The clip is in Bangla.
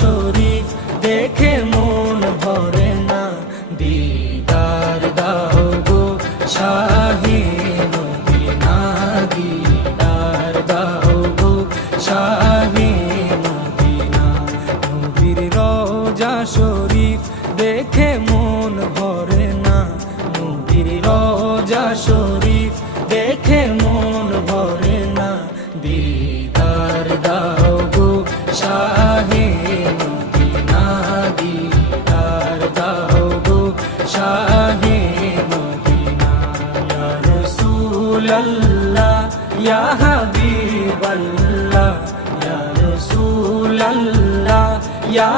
শরীফ দেখে মন ভরে না, দিদার দাও গো শাহে মদিনা, দিদার দাও গো শাহে মদিনা। নবীর রওজা শরীফ দেখে মন ভরে না, নবীর রওজা শরীফ দেখে মন ভরে না, দিদার দাও গো শাহে মদিনা, দিদার দাও গো শাহে মদিনা। ইয়া রাসূলাল্লাহ ইয়া হাবিবাল্লাহ, ইয়া রাসূলাল্লাহ ইয়া